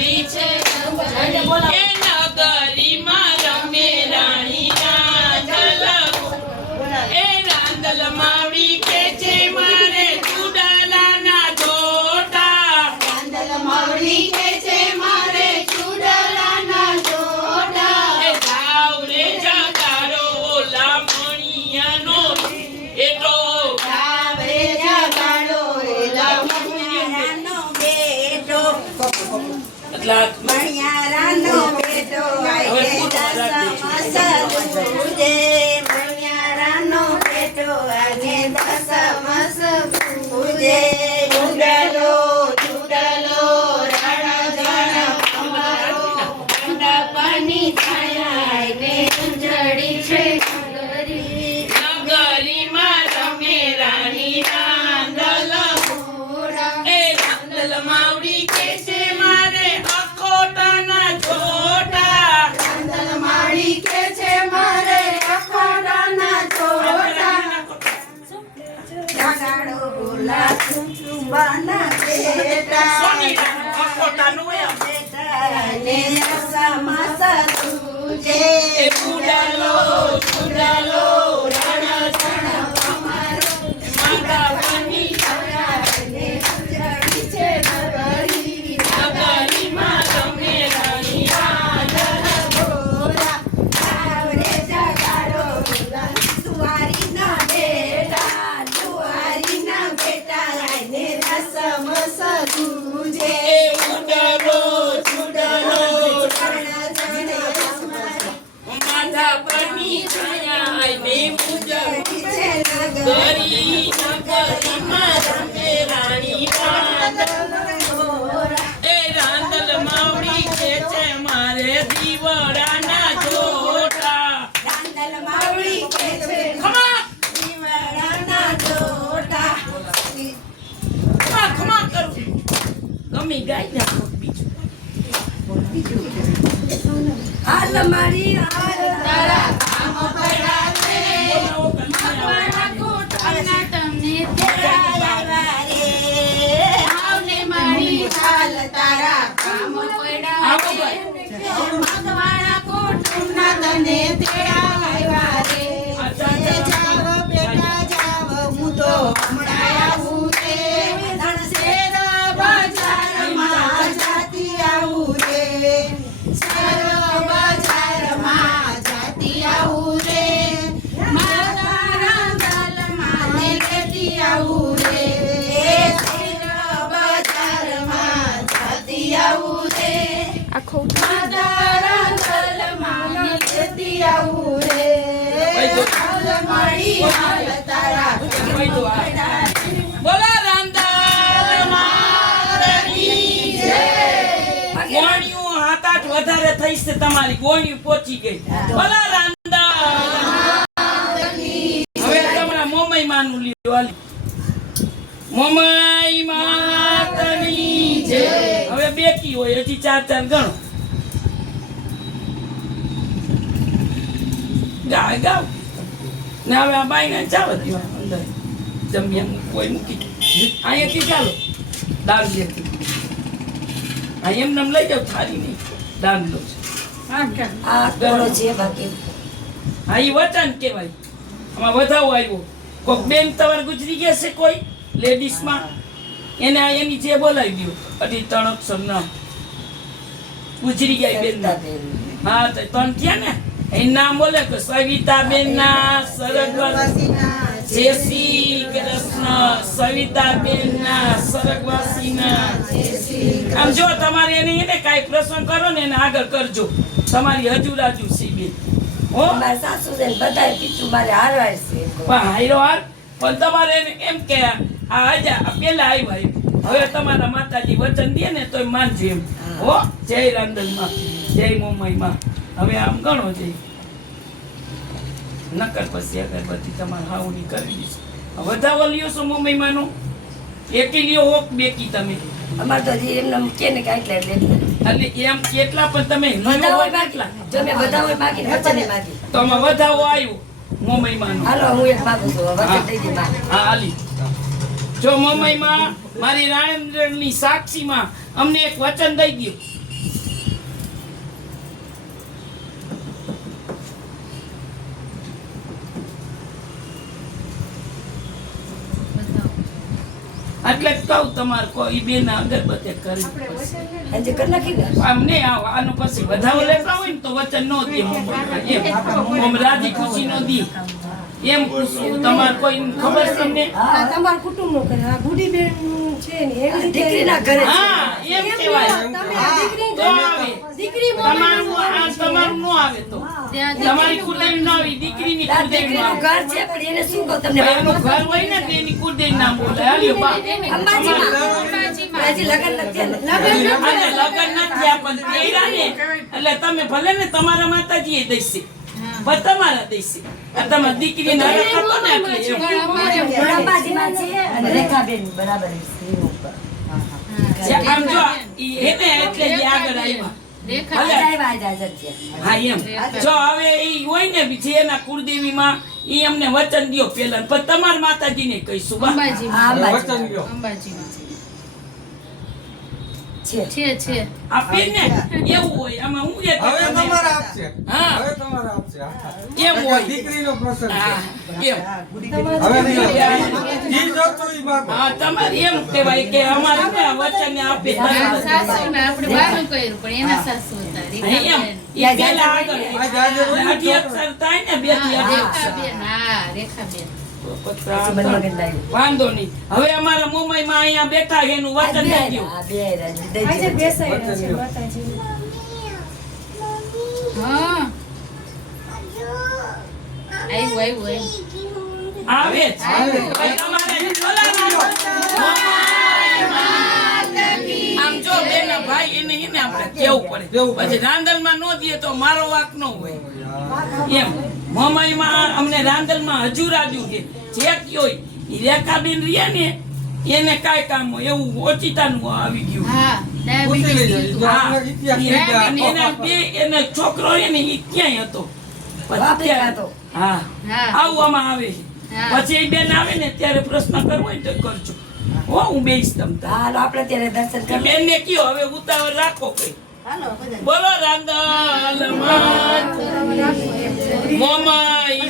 ચડી છે એ નગરીમાં રમે રાણી રાંદલ એ રાંદલ માવડી કે છે મારે ચૂડલાના જોટા રાંદલ માવડી કે છે મારે ચૂડલાના જોટા એ જાવ રે જગાડો ઓલા મણિયાનો એટો આવે જગાડો એલા મણિયારાનો બેટો એટલા મણિયારાનો બેટો આય દસમસ પૂજે મણિયારાનો બેટો આજે દસમસ પૂજે ચૂડલો ચૂડલો રણજણ અમારો મંડપની છાયા ને ઉજળી છે નગરી નગરીમાં રમે રાણી રાંદલ એ રાંદલ માવડી કે છે મારે અખોટાના જોટા રાંદલ માળી કે છે મારે અખોડાના છોટા જગાડો બોલા ચુંચુંબાના બેટા સોની અખોટાનું એમ બેટાને સમસ તુજે એ ચૂડલો ચૂડલો રણજણ અમારો મંડપની છાયાને ઉજળી છે નગરી નગરીમાં રમે રાણી રાંદલ બોલા આવરે જગાડો બોલા સુવારીના બેટા આઈને રસમસ તુજે એ ઉડલો ચૂડલો રણજણ અમારો માથા પરની છાયા આઈને મુજબ છે નગરી ગરી નગરીમાં રમે રાણી રાંદલ એ રાંદલ માવડી કે છે મારે દીવડાના જોટા રાંદલ માવડી કે છે ખમા દીવાડાના જોટા ખમા કરું ગમી ગાઈ નાખો બીજું હાલ મારી હાલ તારા કામ પડ્યા છે મકવાણા કોટના તમને તેડાયા રે આવને મારી હાલ તારા કામ પડ્યા છે મકવાણા કોટના તને તેડાયા રે જાવ બેટા જાવ હું તો હમણાં આવું રે ધણસેર બજારમાં જાતી આવું રે સર બજારમાં જાતી આવું રે માતા રાંદલમાં ને લેતી આવું રે સર બજારમાં જાતી આવું રે માતા રાંદલમાં ને લેતી આવું રે હાલ મારી હાલ તારા બોલા રાંદલ માતની જય ગોણિયું હાથ આઠ વધારે થઈ છે તમારી ગોણિયું પહોંચી ગઈ બોલા રાંદલ હવે તમારા મોમઈ માનું લ્યો હાલી મોમઈ માતની જય હવે બેકી હોય હજી ચાર ચાર ગણો ગાય ગાવ ને હવે આ બાઈને ચાલો દેવા અંદર જમ્યા કોઈ મૂકી અહીંયાથી ચાલો દાંડલેથી આ એમને લઈ જાવ થારી નહીં દાંડલો છે આ કોનો છે બાકી હા એ વચન કહેવાય આમાં વધાવો આવ્યો કોઈક બેન તમારે ગુજરી ગયા છે કોઈ લેડીઝમાં એને એની જે બોલાવી ગયો અઢી ત્રણ અક્ષર નામ ગુજરી ગયા બેન હા તો ત્રણ થયા ને એ નામ બોલે કે સવિતાબેન ના સરગવાસી જય શ્રી કૃષ્ણ સવિતાબેન ના સરગવાસી ના આમ જો તમારે એને કાંઈ પ્રસંગ કરો ને એને આગળ કરજો તમારી હજુરાજુ સી બેન હો મારા સાસુ ને બધાય પીછું મારે હારવાય છે પણ હાયરો હાર પણ તમારે એને એમ કે આ હજા પેલા આવ્યા હવે તમારા માતાજી વચન દે ને તોય માનજો એમ હો જય રાંદલમાં જય મોમાઈમાં હવે આમ ગણો જઈ નકર પછી અગરબત્તી તમારે હાઉની કરી દીધી વધાવો લ્યો છો મોમાઈમાંનો એકી લ્યો હોક બેકી તમે અમાર તો એમને કે ને કાંઈ એટલે એટલે એમ કેટલા પણ તમે બધા હોય બાકી જો મેં બધા હોય બાકી વચને બાકી તો આમાં વધાવો આવ્યો મોમાઈમાંનો હાલો હું એક માંગુ છું વચન દઈ દે માં હા હાલી જો મોમાઈમાં મારી રાણેન્દ્રની સાક્ષીમાં અમને એક વચન દઈ દો એટલે જ કહું તમારે કોઈ બેન અગરબત્તી કરવી પડશે. આજે કરી નાખી ને આમ નહીં આનું પછી વધાવો લેતા હોય ને તો વચન નો દે એમ આમ રાજી ખુશી નો દી એમ પૂછું તમારે કોઈ ખબર છે તમને આ તમારા કુટુંબનો કરે આ ગુડીબેન છે ને એવી રીતે દીકરીના ઘરે છે. હા એમ કહેવાય તમે આ દીકરી તો આવે દીકરી તમારું નો આવે તો તમારી કુળદેવી નો આવી દીકરીની તાર કુળદેવી નો દીકરીનું આવે ઘર છે પણ એને શું કહું તમને એનું ઘર હોય ને તેની કુળદેવી નામ બોલે હાલ્યો બા અંબાજીમાં હજી લગ્ન નથી થયા ને. અને લગન નથી આ પણ તેરા ને એટલે તમે ભલે ને તમારા માતાજી એ દઈશે પણ તમારા દઈશે આ તમારી દીકરી ના રાખો ને એટલે એમ. પણ અંબાજીમાં છે અને રેખાબેન બરાબર છે એનું ઉપર. જે આમ જો ઈ એને એટલે જે આગળ આવ્યા આજે આવ્યા આજે હાજર છે. હા એમ જો હવે ઈ હોય ને બીજી એના કુળદેવી માં ઈ અમને વચન દ્યો પેલા પણ તમારા માતાજીને કહીશું બા હા, અંબાજી છે. આપે ને એવું હોય આમાં હું જે હવે તમારા આપશે હા. હવે તમારા આપશે એમ હોય દીકરીનો પ્રસંગ હા છે એમ હવે નહીં ઈ જોતો ઈ બાપા હા તમારે એમ કહેવાય કે અમારે ને આ વચન આપે એમ ઈ પેલા આગળ આજ આજે હોય ને અઢી અક્ષર થાય ને બે થી અઢી અક્ષર પછી મને મગજ લાગ્યું. વાંધો નહીં હવે અમારા મુંબઈમાં અહીંયા બેઠા છે એનું આ વચન બે દઈ દ્યો આ બે રાજી દઈ આજે દીધું. બેસાડ્યા છે માતાજી આવે જ. હવે તમારે બોલાવવાનું. આમ જો બેના ભાઈ એને આપણે કેવું પડે કેવું પડે. પછી રાંદલમાં નો દે તો મારો વાક ન હોય એમ મમાઈમાં અમને રાંદલમાં હજુ રાજુ છે જે કયો ઈ રેખાબેન રહ્યા ને એને કાંઈ કામ હોય એવું ઓચિતાનું આવી ગયું પૂછી લેજો ઈ જો હા. આપણે ઇતિહાસ અને લઈ એના બે એના છોકરો છે ને ઈ ક્યાંય હતો આફ્રિકા હતો. હા આવવામાં આવે છે પછી એ બેન આવે ને ત્યારે પ્રશ્ન કરવો હોય તો કરજો હો હું બેસ તમ તાર. હાલો આપણે ત્યારે દર્શન કરી બેન ને કયો હવે ઉતાવળ રાખો કઈ બોલો રાંદલ મોમાઈ